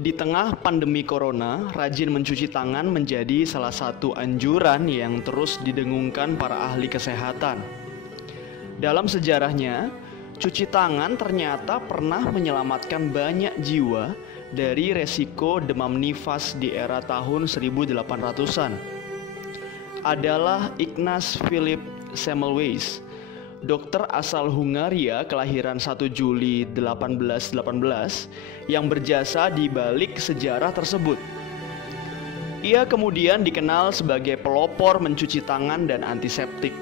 Di tengah pandemi corona, rajin mencuci tangan menjadi salah satu anjuran yang terus didengungkan para ahli kesehatan. Dalam sejarahnya, cuci tangan ternyata pernah menyelamatkan banyak jiwa dari resiko demam nifas di era tahun 1800-an. Adalah Ignaz Philipp Semmelweis, dokter asal Hungaria kelahiran 1 Juli 1818 yang berjasa di balik sejarah tersebut. Ia kemudian dikenal sebagai pelopor mencuci tangan dan antiseptik.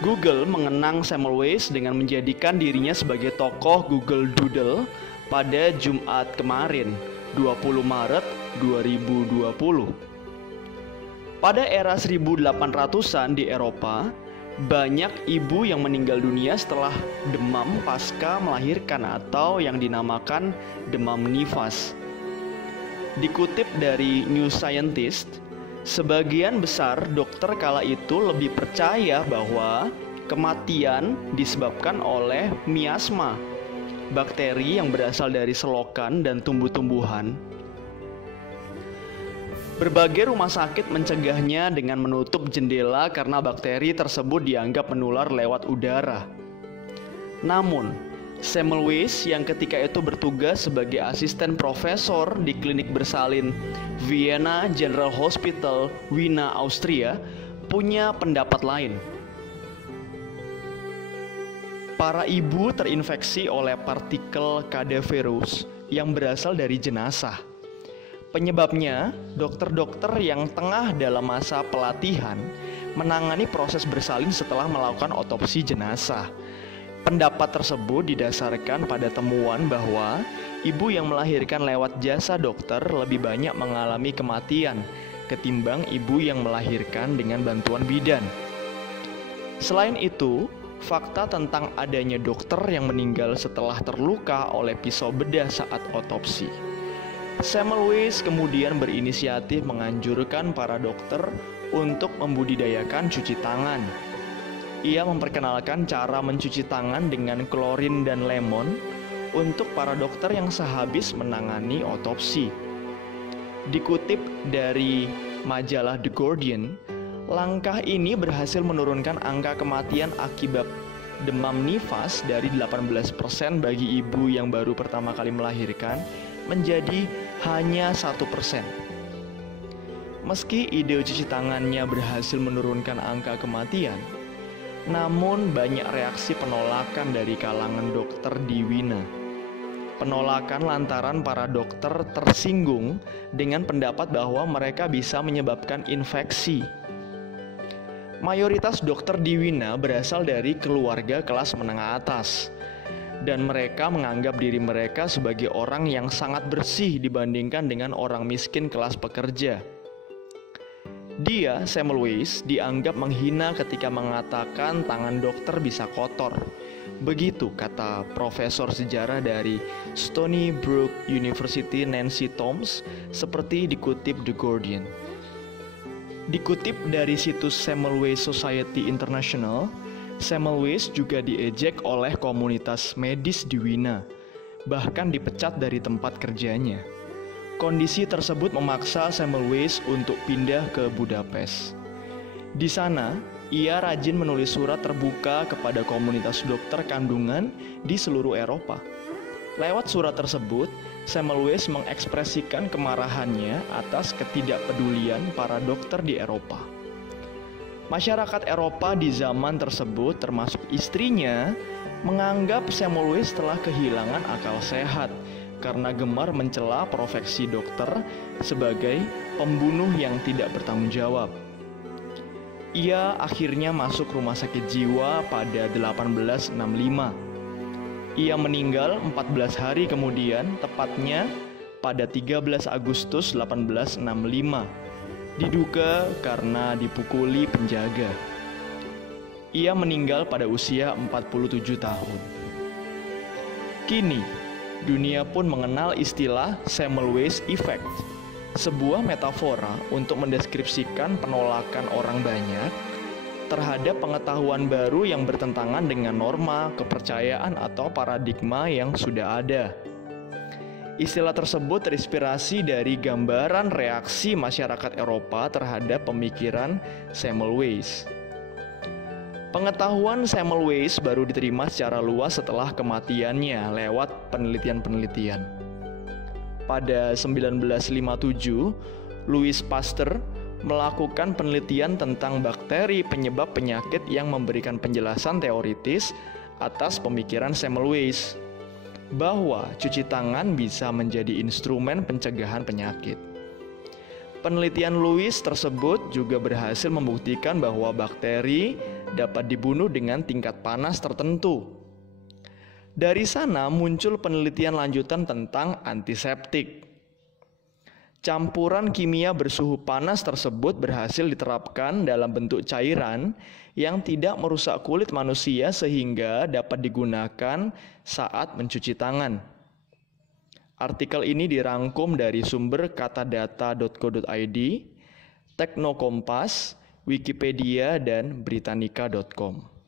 Google mengenang Semmelweis dengan menjadikan dirinya sebagai tokoh Google Doodle pada Jumat kemarin, 20 Maret 2020. Pada era 1800-an di Eropa, banyak ibu yang meninggal dunia setelah demam pasca melahirkan atau yang dinamakan demam nifas. Dikutip dari New Scientist, sebagian besar dokter kala itu lebih percaya bahwa kematian disebabkan oleh miasma, bakteri yang berasal dari selokan dan tumbuh-tumbuhan. Berbagai rumah sakit mencegahnya dengan menutup jendela karena bakteri tersebut dianggap menular lewat udara. Namun, Semmelweis yang ketika itu bertugas sebagai asisten profesor di klinik bersalin Vienna General Hospital, Wiener, Austria, punya pendapat lain. Para ibu terinfeksi oleh partikel cadaverous yang berasal dari jenazah. Penyebabnya, dokter-dokter yang tengah dalam masa pelatihan menangani proses bersalin setelah melakukan otopsi jenazah. Pendapat tersebut didasarkan pada temuan bahwa ibu yang melahirkan lewat jasa dokter lebih banyak mengalami kematian ketimbang ibu yang melahirkan dengan bantuan bidan. Selain itu, fakta tentang adanya dokter yang meninggal setelah terluka oleh pisau bedah saat otopsi. Semmelweis kemudian berinisiatif menganjurkan para dokter untuk membudidayakan cuci tangan. Ia memperkenalkan cara mencuci tangan dengan klorin dan lemon untuk para dokter yang sehabis menangani otopsi. Dikutip dari majalah The Guardian, langkah ini berhasil menurunkan angka kematian akibat demam nifas dari 18% bagi ibu yang baru pertama kali melahirkan menjadi hanya 1%. Meski ide cuci tangannya berhasil menurunkan angka kematian, namun banyak reaksi penolakan dari kalangan dokter di Wiener. Penolakan lantaran para dokter tersinggung dengan pendapat bahwa mereka bisa menyebabkan infeksi. Mayoritas dokter di Wiener berasal dari keluarga kelas menengah atas, dan mereka menganggap diri mereka sebagai orang yang sangat bersih dibandingkan dengan orang miskin kelas pekerja. Dia, Semmelweis, dianggap menghina ketika mengatakan tangan dokter bisa kotor. Begitu kata profesor sejarah dari Stony Brook University Nancy Toms, seperti dikutip The Guardian. Dikutip dari situs Semmelweis Society International, Semmelweis juga diejek oleh komunitas medis di Wiener, bahkan dipecat dari tempat kerjanya. Kondisi tersebut memaksa Semmelweis untuk pindah ke Budapest. Di sana, ia rajin menulis surat terbuka kepada komunitas dokter kandungan di seluruh Eropa. Lewat surat tersebut, Semmelweis mengekspresikan kemarahannya atas ketidakpedulian para dokter di Eropa. Masyarakat Eropa di zaman tersebut, termasuk istrinya, menganggap Semmelweis telah kehilangan akal sehat karena gemar mencela profesi dokter sebagai pembunuh yang tidak bertanggung jawab. Ia akhirnya masuk rumah sakit jiwa pada 1865. Ia meninggal 14 hari kemudian, tepatnya pada 13 Agustus 1865. Diduga karena dipukuli penjaga. Ia meninggal pada usia 47 tahun. Kini, dunia pun mengenal istilah Semmelweis Effect, sebuah metafora untuk mendeskripsikan penolakan orang banyak terhadap pengetahuan baru yang bertentangan dengan norma, kepercayaan, atau paradigma yang sudah ada. Istilah tersebut terinspirasi dari gambaran reaksi masyarakat Eropa terhadap pemikiran Semmelweis. Pengetahuan Semmelweis baru diterima secara luas setelah kematiannya lewat penelitian-penelitian. Pada 1957, Louis Pasteur melakukan penelitian tentang bakteri penyebab penyakit yang memberikan penjelasan teoritis atas pemikiran Semmelweis bahwa cuci tangan bisa menjadi instrumen pencegahan penyakit. Penelitian Louis tersebut juga berhasil membuktikan bahwa bakteri dapat dibunuh dengan tingkat panas tertentu. Dari sana muncul penelitian lanjutan tentang antiseptik. Campuran kimia bersuhu panas tersebut berhasil diterapkan dalam bentuk cairan yang tidak merusak kulit manusia sehingga dapat digunakan saat mencuci tangan. Artikel ini dirangkum dari sumber katadata.co.id, Teknokompas, Wikipedia, dan Britannica.com.